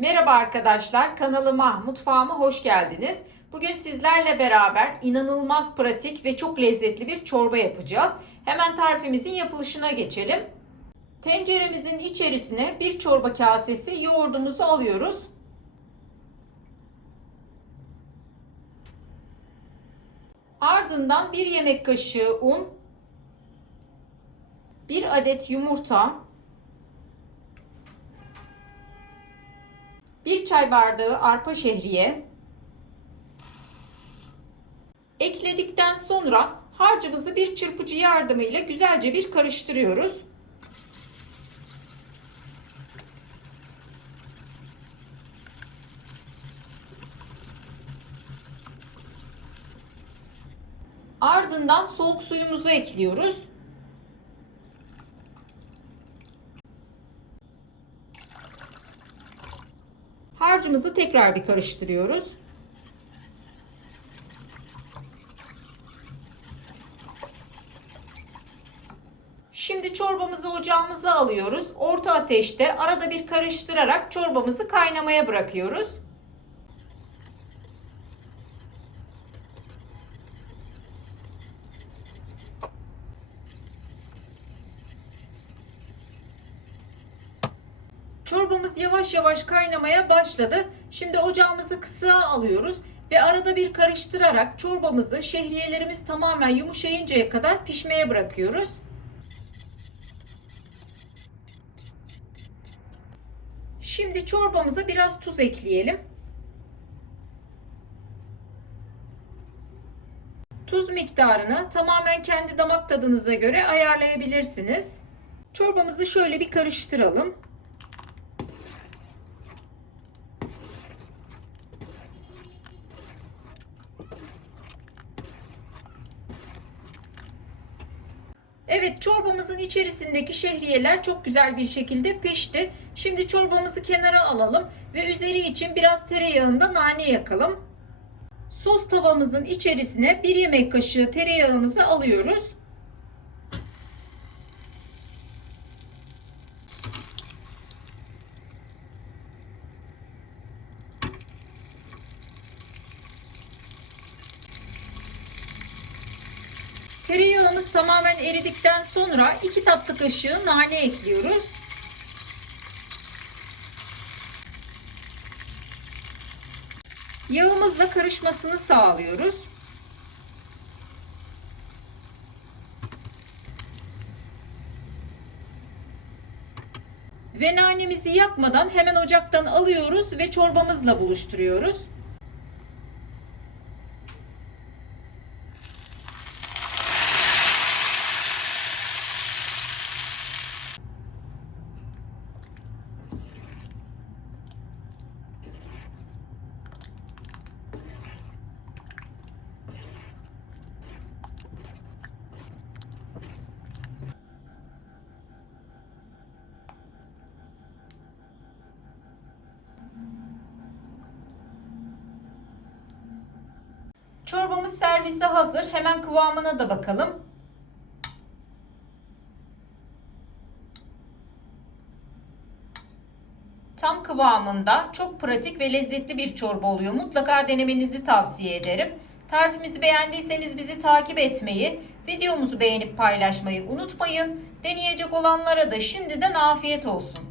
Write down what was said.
Merhaba arkadaşlar, kanalıma, mutfağıma hoş geldiniz. Bugün sizlerle beraber inanılmaz pratik ve çok lezzetli bir çorba yapacağız. Hemen tarifimizin yapılışına geçelim. Tenceremizin içerisine bir çorba kasesi yoğurdumuzu alıyoruz. Ardından bir yemek kaşığı un, bir adet yumurta, bir çay bardağı arpa şehriye ekledikten sonra harcımızı bir çırpıcı yardımıyla güzelce bir karıştırıyoruz. Ardından soğuk suyumuzu ekliyoruz. Harcımızı tekrar bir karıştırıyoruz. Şimdi çorbamızı ocağımıza alıyoruz. Orta ateşte arada bir karıştırarak çorbamızı kaynamaya bırakıyoruz. Çorbamız yavaş yavaş kaynamaya başladı. Şimdi ocağımızı kısığa alıyoruz ve arada bir karıştırarak çorbamızı şehriyelerimiz tamamen yumuşayıncaya kadar pişmeye bırakıyoruz. Şimdi çorbamıza biraz tuz ekleyelim. Tuz miktarını tamamen kendi damak tadınıza göre ayarlayabilirsiniz. Çorbamızı şöyle bir karıştıralım. Evet çorbamızın içerisindeki şehriyeler çok güzel bir şekilde pişti. Şimdi çorbamızı kenara alalım ve üzeri için biraz tereyağında nane yakalım. Sos tavamızın içerisine bir yemek kaşığı tereyağımızı alıyoruz. Tereyağımız tamamen eridikten sonra 2 tatlı kaşığı nane ekliyoruz. Yağımızla karışmasını sağlıyoruz. Ve nanemizi yakmadan hemen ocaktan alıyoruz ve çorbamızla buluşturuyoruz. Çorbamız servise hazır. Hemen kıvamına da bakalım. Tam kıvamında çok pratik ve lezzetli bir çorba oluyor. Mutlaka denemenizi tavsiye ederim. Tarifimizi beğendiyseniz bizi takip etmeyi, videomuzu beğenip paylaşmayı unutmayın. Deneyecek olanlara da şimdiden afiyet olsun.